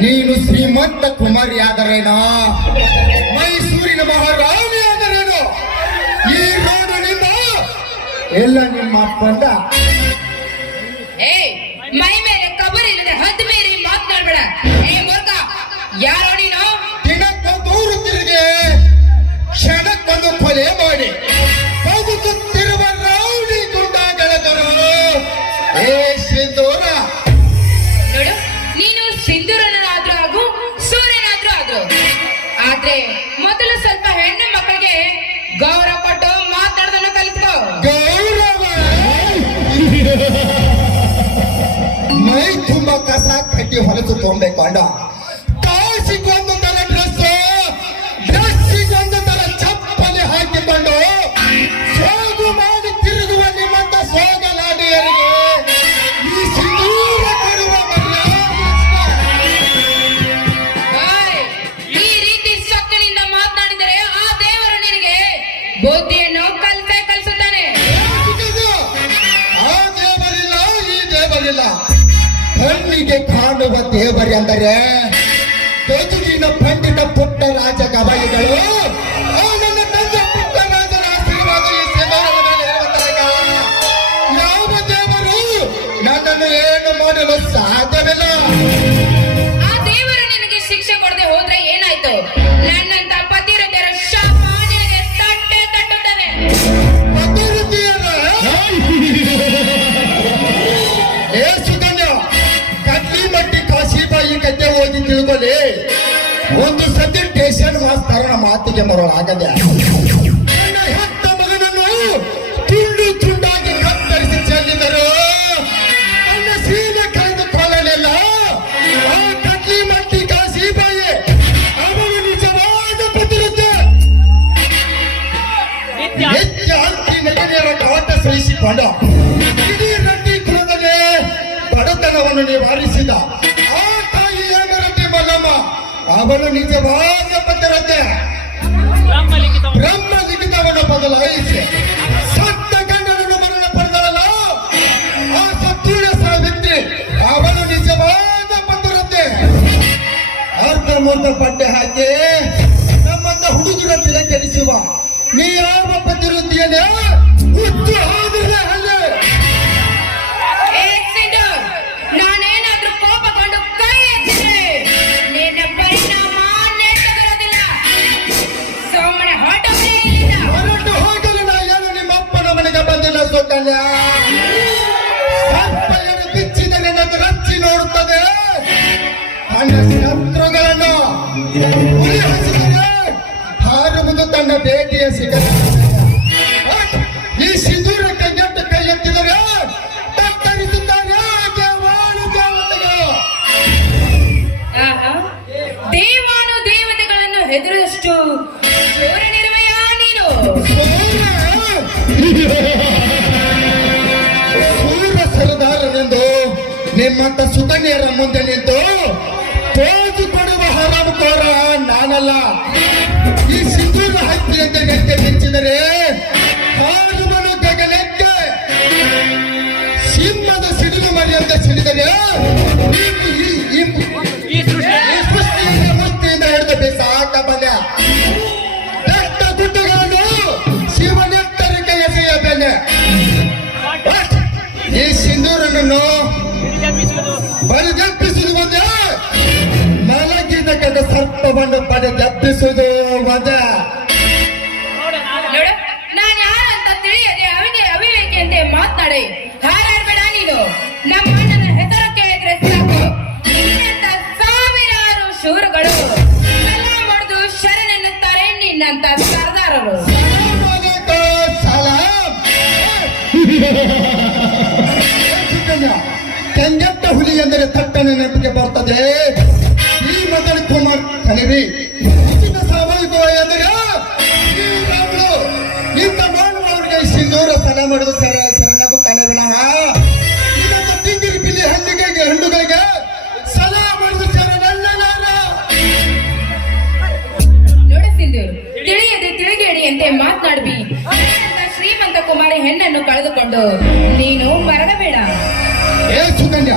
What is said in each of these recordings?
ನೀನು ಶ್ರೀಮಂತ ಕುಮಾರಿ ಆದರೇನೋ? ಮೈಸೂರಿನ ಮಹಾರಾಣಿ ಆದರೇನೋ? ಈ ರೋಡನಿಂದ ಎಲ್ಲ ನಿಮ್ಮ ಅಪ್ಪಂದ you have to come back, Panda. ದೇವರಿ ಅಂದರೆ ಪಂಡಿತ ಪುಟ್ಟ ರಾಜ ಗವಾಯಿಗಳು ಸ್ಟೇಷನ್ ನಮ್ಮ ಮಾತಿಗೆ ಮರಳಾಗದೆ ಆಗದೆ. ಹೆತ್ತ ಮಗನನ್ನು ತುಂಡು ತುಂಡಾಗಿ ಕತ್ತರಿಸಿ ಚೆಲ್ಲಿದರು. ಕಳೆದುಕೊಳ್ಳಲಿಲ್ಲ ಆ ಕಡ್ಲಿ ಮಟ್ಟಿ ಅವನು ನಿಜವಾದ ಪತಿರುತ್ತೆ ಹಂತಿ ಕಾಟ ಸಹಿಸಿಕೊಂಡ. ಇಡೀ ರಡ್ಡಿ ಕುಲದಲ್ಲಿ ಬಡತನವನ್ನು ನಿವಾರಿಸಿದ ಆ ತಾಯಿ ಏಮರಟ್ಟಿ ಮಲ್ಲಮ್ಮ. ಅವನು ನಿಜವಾದ ಬದಲಾಯಿಸಿ ಸತ್ತ ಗಂಡನನ್ನು ಮರಣ ಪಡೆದಳಲ್ಲ. ಆ ಸತ್ತೀರ ಸಾವಿತ್ರಿ, ಅವನು ನಿಜವಾದ ಪತಿರತೆ ಅರ್ಧ ಮೂರ್ಧ ಪಡ್ಡೆ ಹಾಕಿ ನಮ್ಮಂತ ಹುಡುಗರ ತಲೆ ಕೆಡಿಸುವ ನೀ ಯಾವ ಪತಿರುತ್ತೀಯನೇ ಹುಟ್ಟು ಹೋದ್ರೆ ಅಲ್ಲೇ ಬಂದಿಲ್ಲ ಬಿಚ್ಚಿದ ನನ್ನ ರಚ್ಚಿ ನೋಡುತ್ತದೆ. ನಾನಲ್ಲ ಈ ಸಿಂಧೂರ ಹತ್ತಿರದ ಗಂಟೆ ಮಿಂಚಿದರೆ ಹಾರುವನು ಗಗನಕ್ಕೆ ಸಿಂಹದ ಸಿಡಿಲು ಮರಿಯಂತ ಸಿಡಿದರೆ ಸರ್ಪವನ್ನು ಪಡೆ ಗಬ್ಬಿಸುವುದು ವಜ. ನಾನ್ ಯಾರಂತ ತಿಳಿಯದೆ ಅವನಿಗೆ ಅವಿವೇಕಿಯಂತೆ ಮಾತನಾಡಿ. ಹಾರಾಡ್ಬೇಡ ನೀನು. ನಮ್ಮ ಅಣ್ಣನ ಹೆಸರು ಕೇಳಿದ್ರೆ ಸಾಕು. ನಿನ್ನಂತ ಸಾವಿರಾರು ಶೂರುಗಳು ಮಾಡುದು ಶರಣೆನ್ನುತ್ತಾರೆ ನಿನ್ನಂತ ಸರ್ದಾರರು. ಕೆಂಗಟ್ಟ ಹುಲಿ ಎಂದರೆ ತಟ್ಟನೆ ನೆನಪಿಗೆ ಬರ್ತದೆ. ಕುಮಾರ್ ಕಣಿವಿ ಉಚಿತ ಸಾಮೂಹಿಕ ಎಂದರೆ ಶ್ರೀರಾಮುಲು ಇಂಥ ಮಾನವರಿಗೆ ಸಿಂಧೂರ ಸಲ ಮಾಡಿದ ಸರ ಸರನಾಗುತ್ತಾನೆ ವಿನಃ. ಇದೊಂದು ಟಿಂಗಿರಿ ಪಿಲಿ ಹಣ್ಣಿಗೆ ಹಣ್ಣುಗಳಿಗೆ ಸಲ ಮಾಡಿದ ಸರನಲ್ಲಲಾರ ನೋಡು ಸಿಂಧು ತಿಳಿಯದೆ ತಿಳಿಗೇಡಿಯಂತೆ ಮಾತನಾಡ್ಬಿ. ಶ್ರೀಮಂತ ಕುಮಾರಿ ಹೆಣ್ಣನ್ನು ಕಳೆದುಕೊಂಡು ನೀನು ಮರಣಬೇಡ. ಏ ಸುಕನ್ಯ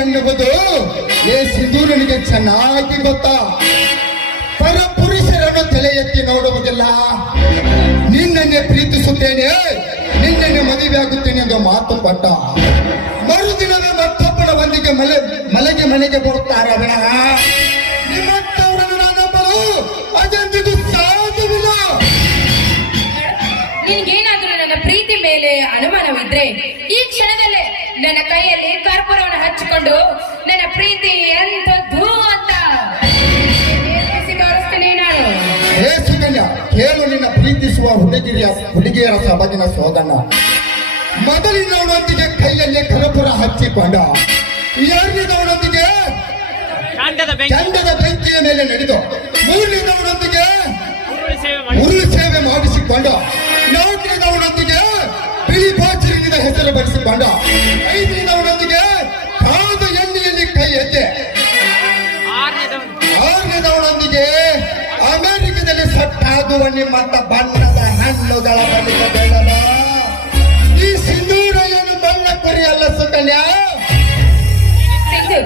ಎನ್ನುವುದು ಏ ಸಿಂಧೂರನಿಗೆ ಚೆನ್ನಾಗಿ ಗೊತ್ತಾ? ಪರ ಪುರುಷರನ್ನು ತಲೆ ಎತ್ತಿ ನೋಡುವುದಿಲ್ಲ. ನಿನ್ನನ್ನೇ ಪ್ರೀತಿಸುತ್ತೇನೆ, ನಿನ್ನನ್ನೇ ಮದುವೆ ಆಗುತ್ತೇನೆ ಎಂದು ಮಾತು ಕೊಟ್ಟ ಮರುದಿನವೇ ಮತ್ತೊಬ್ಬನ ಒಂದಿಗೆ ಮಲೆ ಮಲೆಗೆ ಮನೆಗೆ ಬರುತ್ತಾರೆ ಅವನ ನನ್ನ ಪ್ರೀತಿ ಮೇಲೆ ಅನುಮಾನವಿದ್ರೆ ಹಚ್ಚಿಕೊಂಡು ನನ್ನ ಪ್ರೀತಿ ಎಂತ ಅಂತ. ತೋರಿಸ್ತೀನಿ ನಾನು. ಹೇ ಸುಕನ್ಯ ಕೇಳು ನಿನ್ನ ಪ್ರೀತಿಸುವ ಹುಡುಗಿರಿಯ ಹುಡುಗಿಯರ ಸಬಗಿನ ಸೋದಣ್ಣ. ಮೊದಲಿನವನೊಂದಿಗೆ ಕೈಯಲ್ಲಿ ಕಲಪುರ ಹಚ್ಚಿಕೊಂಡ. ಎರಡನೇದವನೊಂದಿಗೆ ಚಂಡದ ಗಂಡದ ಬೆಂಕಿಯ ಮೇಲೆ ನಡೆದು ಮೂರನೇದವನೊಂದಿಗೆ ಉರುಳು ಸೇವೆ ಮಾಡಿ ಉರುಳು ಸೇವೆ ಮಾಡಿಸಿಕೊಂಡ. ನಾಲ್ಕನೇದವನೊಂದಿಗೆ ಬಿಳಿ ಬಾಚರಿನಿಂದ ಹೆಸರು ಬರೆಸಿಕೊಂಡ ಐದನೇದವನೊಂದಿಗೆ ಸಟ್ಟಾಗುವ ನಿಮ್ಮಂತ ಬಣ್ಣದ ಹಣ್ಣುಗಳ ಬಳಿಕ ಬೇಡಲ್ಲ ಈ ಸಿಂಧೂರ ಏನು ಬಣ್ಣ ಕುರಿ ಅಲ್ಲ ಸುಕನ್ಯಾ? ಸಿಂಧು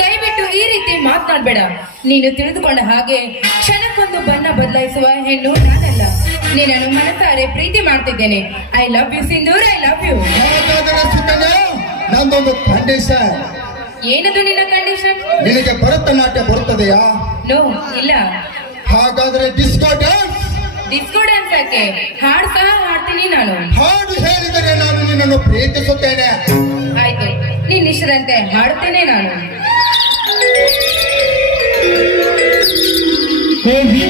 ದಯವಿಟ್ಟು ಈ ರೀತಿ ಮಾತನಾಡ್ಬೇಡ. ನೀನು ತಿಳಿದುಕೊಂಡ ಹಾಗೆ ಕ್ಷಣಕ್ಕೊಂದು ಬಣ್ಣ ಬದಲಾಯಿಸುವ ಹೆಣ್ಣು ನಾನಲ್ಲ. ನೀನನ್ನು ಮನಸಾರೆ ಪ್ರೀತಿ ಮಾಡ್ತಿದ್ದೇನೆ. I love you Sindhoor I love you ನಂದೊಂದು ಕಂಡೀಷನ್ ಏನದು ನಿನ್ನ ಕಂಡೀಷನ್ ನಿನಗೆ ಭರತನಾಟ್ಯ ಬರುತ್ತದೆಯಾ? ನೋ ಇಲ್ಲ. ಹಾಗಾದ್ರೆ ಡಿಸ್ಕೋ ಡ್ಯಾನ್ಸ್ ಡಿಸ್ಕೋ ಡ್ಯಾನ್ಸ್ ಯಾಕೆ ಹಾಡು ಸಹ ಹಾಡ್ತೀನಿ ನಾನು. ಹಾಡು ಹೇಳಿದರೆ ನಾನು ನಿನ್ನನ್ನು ಪ್ರೀತಿಸುತ್ತೇನೆ. ಆಯ್ತು. ನೀನ್ ಇಷ್ಟದಂತೆ ಹಾಡ್ತೇನೆ ನಾನು. कभी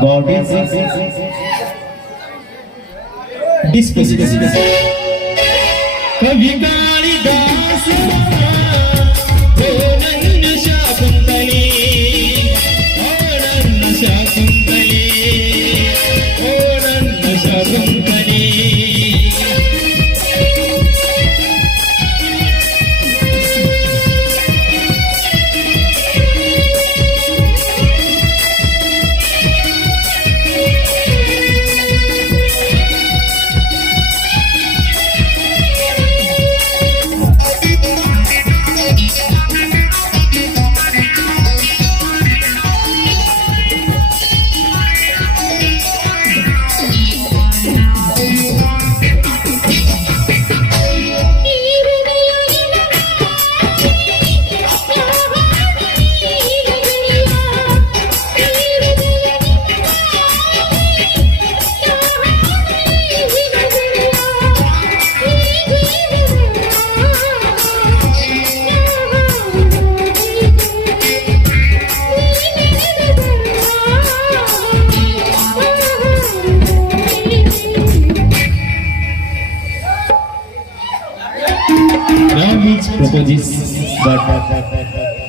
God is disposition. कवि नहीं नशा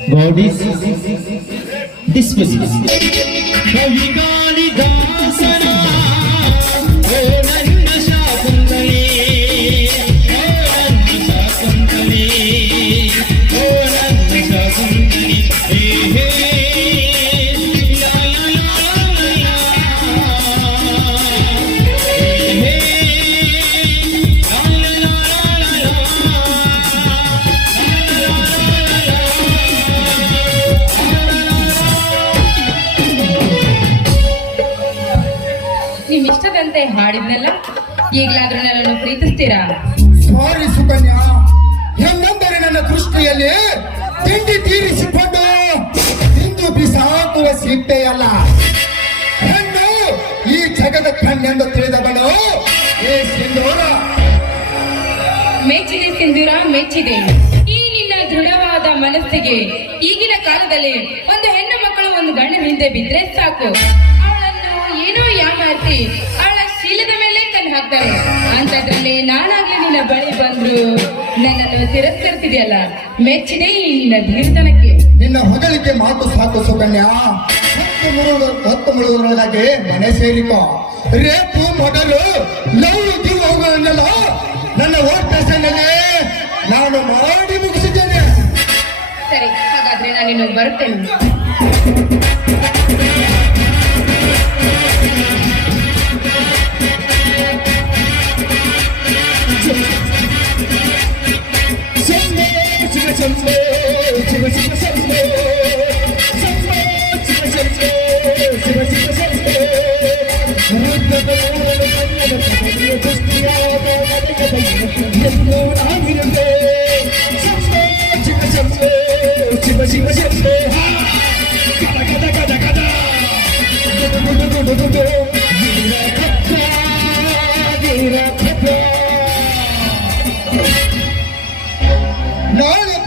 God is dismissed. ಪ್ರೀತಿಸ್ತೀರಾ ಸಾರಿ ಸುಕನ್ಯಾ. ಹೆಂಗಂದರೆ ನನ್ನ ದೃಷ್ಟಿಯಲ್ಲಿ ತಿಂಡಿ ತೀರಿಸಿಕೊಂಡು ಇಂದು ಬಿಸಾಕುವ ಸಿಪ್ಪೆಯಲ್ಲ ಹೆಣ್ಣು ಈ ಜಗದ ಕಣ್ಣೆಂದು ತಿಳಿದವಳು ಏ ಸಿಂಧೂರ. ಮೆಚ್ಚಿದೆ ಸಿಂಧೂರ ಮೆಚ್ಚಿದೆ ಈ ನಿನ್ನ ದೃಢವಾದ ಮನಸ್ಸಿಗೆ ಈಗಿನ ಕಾಲದಲ್ಲಿ ಒಂದು ಹೆಣ್ಣು ಮಕ್ಕಳು ಒಂದು ಗಂಡನ ಹಿಂದೆ ಬಿದ್ರೆ ಸಾಕು. ಅವಳನ್ನು ಏನೋ ಯಾಮಾರಿಸಿ ಅವಳ ಶೀಲದ ಮೇಲೆ ಹಾಕ್ತಾರೆ ಅಂತದ್ರಲ್ಲಿ ನಾನಾಗ್ಲಿ ನಿನ್ನ ಬಳಿ ಬಂದ್ರು ನನ್ನನ್ನು ತಿರಸ್ಕರಿಸಿದೆಯಲ್ಲ? ಮೆಚ್ಚಿನೇ ನಿನ್ನ ಧೀರ್ತನಕ್ಕೆ ನಿನ್ನ ಹೊಗಳಿಕೆ ಮಾತು ಸಾಕು ಸುಕನ್ಯಾ. ಹತ್ತು ಮುಳುಗು ಹತ್ತು ಮುಳುಗರೊಳಗೆ ಮನೆ ಸೇರಿಕೋ. ರೇಪು ಮೊದಲು ನೋವು ಹೋಗುವನ್ನೆಲ್ಲ ನನ್ನ ಓಟ್ ಸ್ಟೇಷನ್ನಲ್ಲಿ ನಾನು ಮಾಡಿ ಮುಗಿಸಿದ್ದೇನೆ. ಸರಿ ಹಾಗಾದ್ರೆ ನಾನು ಇನ್ನು ಬರುತ್ತೇನೆ ನಾಳೆ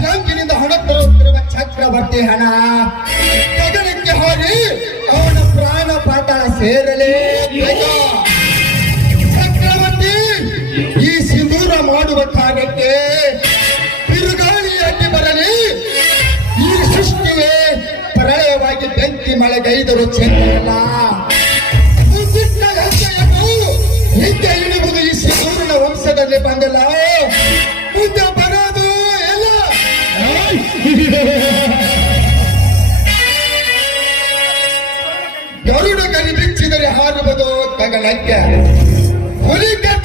ಬ್ಯಾಂಕಿನಿಂದ ಹಣ ತರುತ್ತಿರುವ ಚಕ್ರವರ್ತಿ ಹಣ. ತಗಲಿಕ್ಕೆ ಹಾರಿ ಅವನ ಪ್ರಾಣ ಪಾಠ ಸೇರಲೇ ಚಕ್ರವರ್ತಿ, ಈ ಸಿಂಧೂರ ಮಾಡುವ ಕಾರ್ಯಕ್ಕೆ ಬಿರುಗಾಳಿಯಾಗಿ ಬರಲಿ. ಈ ಸೃಷ್ಟಿಯೇ ಪ್ರಳಯವಾಗಿ ಬೆಂಕಿ ಮಳೆಗೈದರು ಚೆನ್ನಲ್ಲ ಗರುಡ ಕರಿ ಬಿಚ್ಚಿದರೆ ಹಾರುವುದು ಗಗನಕ್ಕೆ ಹುಲಿ ಕತ್ತಿಸಿ